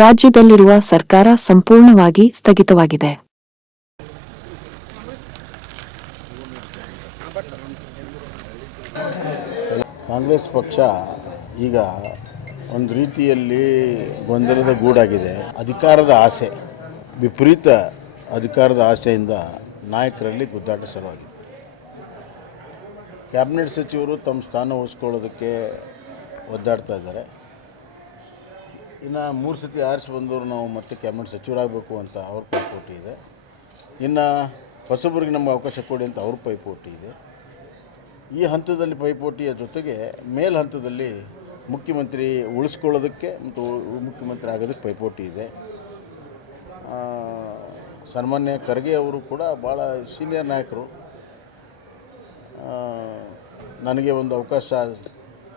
ರಾಜ್ಯದಲ್ಲಿರುವ ಸರ್ಕಾರ ಸಂಪೂರ್ಣವಾಗಿ ಸ್ಥಗಿತವಾಗಿದೆ. ಕಾಂಗ್ರೆಸ್ ಪಕ್ಷ ಈಗ ಒಂದು ರೀತಿಯಲ್ಲಿ ಗೊಂದಲದ ಗೂಡಾಗಿದೆ. ಅಧಿಕಾರದ ಆಸೆ, ವಿಪರೀತ ಅಧಿಕಾರದ ಆಸೆಯಿಂದ ನಾಯಕರಲ್ಲಿ ಗುದ್ದಾಟ ಶುರುವಾಗಿದೆ. ಕ್ಯಾಬಿನೆಟ್ ಸಚಿವರು ತಮ್ಮ ಸ್ಥಾನ ಉಳಿಸ್ಕೊಳ್ಳೋದಕ್ಕೆ ಒದ್ದಾಡ್ತಾ ಇದ್ದಾರೆ. ಇನ್ನು 3 ಸತಿ ಆರಿಸಿ ಬಂದವರು ನಾವು ಮತ್ತೆ ಕ್ಯಾಬಿನೆಟ್ ಸಚಿವರಾಗಬೇಕು ಅಂತ ಅವ್ರ ಪೈಪೋಟಿ ಇದೆ. ಇನ್ನು ಹೊಸಬರಿಗೆ ನಮಗೆ ಅವಕಾಶ ಕೊಡಿ ಅಂತ ಅವ್ರ ಪೈಪೋಟಿ ಇದೆ. ಈ ಹಂತದಲ್ಲಿ ಪೈಪೋಟಿಯ ಜೊತೆಗೆ ಮೇಲ್ ಹಂತದಲ್ಲಿ ಮುಖ್ಯಮಂತ್ರಿ ಉಳಿಸ್ಕೊಳ್ಳೋದಕ್ಕೆ ಮತ್ತು ಮುಖ್ಯಮಂತ್ರಿ ಆಗೋದಕ್ಕೆ ಪೈಪೋಟಿ ಇದೆ. ಸನ್ಮಾನ್ಯ ಖರ್ಗೆ ಅವರು ಕೂಡ ಭಾಳ ಸೀನಿಯರ್ ನಾಯಕರು. ನನಗೆ ಒಂದು ಅವಕಾಶ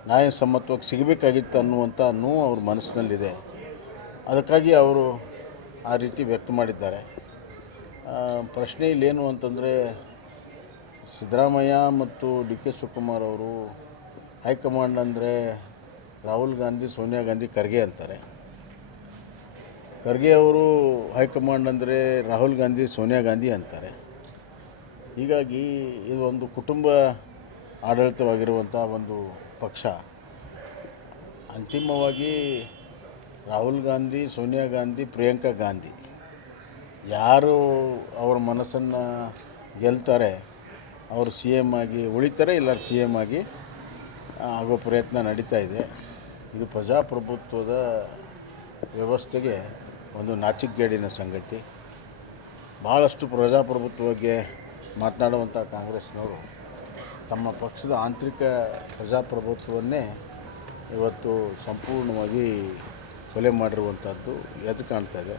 ನ್ಯಾಯಸಮ್ಮತವಾಗಿ ಸಿಗಬೇಕಾಗಿತ್ತು ಅನ್ನುವಂಥ ನೋವು ಅವ್ರ ಮನಸ್ಸಿನಲ್ಲಿದೆ. ಅದಕ್ಕಾಗಿ ಅವರು ಆ ರೀತಿ ವ್ಯಕ್ತ ಮಾಡಿದ್ದಾರೆ. ಪ್ರಶ್ನೆ ಇಲ್ಲೇನು ಅಂತಂದರೆ, ಸಿದ್ದರಾಮಯ್ಯ ಮತ್ತು ಡಿ ಕೆ ಶಿವಕುಮಾರ್ ಅವರು ಹೈಕಮಾಂಡ್ ಅಂದರೆ ರಾಹುಲ್ ಗಾಂಧಿ, ಸೋನಿಯಾ ಗಾಂಧಿ, ಖರ್ಗೆ ಅಂತಾರೆ. ಖರ್ಗೆ ಅವರು ಹೈಕಮಾಂಡ್ ಅಂದರೆ ರಾಹುಲ್ ಗಾಂಧಿ, ಸೋನಿಯಾ ಗಾಂಧಿ ಅಂತಾರೆ. ಹೀಗಾಗಿ ಇದು ಒಂದು ಕುಟುಂಬ ಆಡಳಿತವಾಗಿರುವಂಥ ಒಂದು ಪಕ್ಷ. ಅಂತಿಮವಾಗಿ ರಾಹುಲ್ ಗಾಂಧಿ, ಸೋನಿಯಾ ಗಾಂಧಿ, ಪ್ರಿಯಾಂಕಾ ಗಾಂಧಿ ಯಾರು ಅವ್ರ ಮನಸ್ಸನ್ನು ಗೆಲ್ತಾರೆ ಅವರು ಸಿ ಎಮ್ ಆಗಿ ಉಳಿತಾರೆ, ಇಲ್ಲ ಸಿ ಎಮ್ ಆಗಿ ಆಗೋ ಪ್ರಯತ್ನ ನಡೀತಾ ಇದೆ. ಇದು ಪ್ರಜಾಪ್ರಭುತ್ವದ ವ್ಯವಸ್ಥೆಗೆ ಒಂದು ನಾಚಿಕೆಗೇಡಿನ ಸಂಗತಿ. ಭಾಳಷ್ಟು ಪ್ರಜಾಪ್ರಭುತ್ವ ಬಗ್ಗೆ ಮಾತನಾಡುವಂಥ ಕಾಂಗ್ರೆಸ್ನವರು ತಮ್ಮ ಪಕ್ಷದ ಆಂತರಿಕ ಪ್ರಜಾಪ್ರಭುತ್ವವನ್ನೇ ಇವತ್ತು ಸಂಪೂರ್ಣವಾಗಿ ಕೊಲೆ ಮಾಡಿರುವಂಥದ್ದು ಎದ್ದು ಕಾಣ್ತಾ ಇದೆ.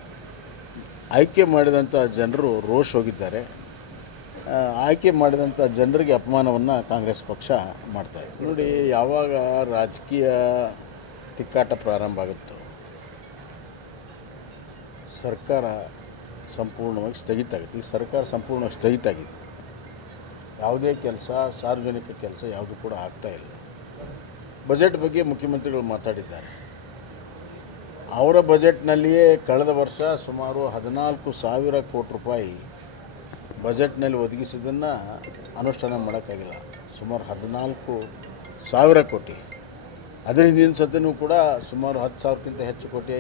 ಆಯ್ಕೆ ಮಾಡಿದಂಥ ಜನರು ರೋಷ್ ಹೋಗಿದ್ದಾರೆ. ಆಯ್ಕೆ ಮಾಡಿದಂಥ ಜನರಿಗೆ ಅಪಮಾನವನ್ನು ಕಾಂಗ್ರೆಸ್ ಪಕ್ಷ ಮಾಡ್ತಾಯಿದೆ. ನೋಡಿ, ಯಾವಾಗ ರಾಜಕೀಯ ತಿಕ್ಕಾಟ ಪ್ರಾರಂಭ ಆಗುತ್ತೋ ಸರ್ಕಾರ ಸಂಪೂರ್ಣವಾಗಿ ಸ್ಥಗಿತ ಆಗುತ್ತೆ. ಈ ಸರ್ಕಾರ ಸಂಪೂರ್ಣವಾಗಿ ಸ್ಥಗಿತ ಆಗಿದೆ. ಯಾವುದೇ ಕೆಲಸ, ಸಾರ್ವಜನಿಕ ಕೆಲಸ ಯಾವುದೂ ಕೂಡ ಆಗ್ತಾಯಿಲ್ಲ. ಬಜೆಟ್ ಬಗ್ಗೆ ಮುಖ್ಯಮಂತ್ರಿಗಳು ಮಾತಾಡಿದ್ದಾರೆ. ಅವರ ಬಜೆಟ್ನಲ್ಲಿಯೇ ಕಳೆದ ವರ್ಷ ಸುಮಾರು 14,000 ಕೋಟಿ ರೂಪಾಯಿ ಬಜೆಟ್ನಲ್ಲಿ ಒದಗಿಸಿದ್ದನ್ನು ಅನುಷ್ಠಾನ ಮಾಡೋಕ್ಕಾಗಿಲ್ಲ. ಸುಮಾರು 14,000 ಕೋಟಿ. ಅದರ ಹಿಂದಿನ ಸತಿನೂ ಕೂಡ ಸುಮಾರು 10,000ಕ್ಕಿಂತ ಹೆಚ್ಚು ಕೋಟಿ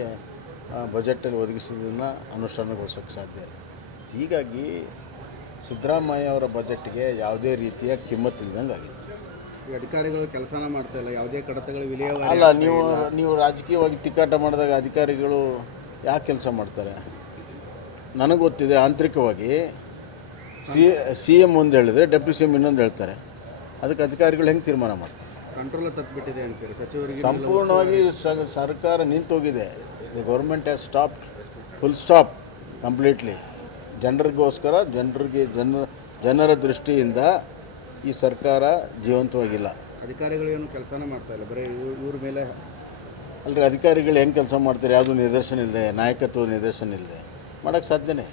ಬಜೆಟಲ್ಲಿ ಒದಗಿಸಿದ್ದನ್ನು ಅನುಷ್ಠಾನಗೊಳಿಸೋಕ್ಕೆ ಸಾಧ್ಯ ಇಲ್ಲ. ಹೀಗಾಗಿ ಸಿದ್ದರಾಮಯ್ಯ ಅವರ ಬಜೆಟ್ಗೆ ಯಾವುದೇ ರೀತಿಯ ಕಿಮ್ಮತ್ತು ಇಲ್ಲದಂಗೆ ಆಗಿದೆ. ಅಧಿಕಾರಿಗಳು ಕೆಲಸನ ಮಾಡ್ತಾಯಿಲ್ಲ, ಯಾವುದೇ ಕಡತಗಳು ವಿಲೇವಾರಿ ಅಲ್ಲ. ನೀವು ರಾಜಕೀಯವಾಗಿ ತಿಕ್ಕಾಟ ಮಾಡಿದಾಗ ಅಧಿಕಾರಿಗಳು ಯಾಕೆ ಕೆಲಸ ಮಾಡ್ತಾರೆ? ನನಗೆ ಗೊತ್ತಿದೆ, ಆಂತರಿಕವಾಗಿ ಸಿ ಎಮ್ ಒಂದು ಹೇಳಿದ್ರೆ ಡೆಪ್ಯೂಟಿ ಸಿ ಎಮ್ ಇನ್ನೊಂದು ಹೇಳ್ತಾರೆ. ಅದಕ್ಕೆ ಅಧಿಕಾರಿಗಳು ಹೆಂಗೆ ತೀರ್ಮಾನ ಮಾಡ್ತಾರೆ? ಕಂಟ್ರೋಲ್ ತಪ್ಪಿಬಿಟ್ಟಿದೆ ಅಂತೀರಿ ಸಚಿವರಿಗೆ? ಸಂಪೂರ್ಣವಾಗಿ ಸರ್ಕಾರ ನಿಂತೋಗಿದೆ. The government has stopped, full stop, completely. ಜನರಿಗೋಸ್ಕರ, ಜನರ ದೃಷ್ಟಿಯಿಂದ ಈ ಸರ್ಕಾರ ಜೀವಂತವಾಗಿಲ್ಲ. ಅಧಿಕಾರಿಗಳು ಏನು ಕೆಲಸನ ಮಾಡ್ತಾಯಿಲ್ಲ, ಬರೀ ಇವ್ರ ಮೇಲೆ ಅಲ್ಲರಿ. ಅಧಿಕಾರಿಗಳು ಹೆಂಗೆ ಕೆಲಸ ಮಾಡ್ತಾರೆ? ಯಾವುದೂ ನಿದರ್ಶನ ಇಲ್ಲದೆ, ನಾಯಕತ್ವದ ನಿದರ್ಶನ ಇಲ್ಲದೆ ಮಾಡೋಕ್ಕೆ ಸಾಧ್ಯನೇ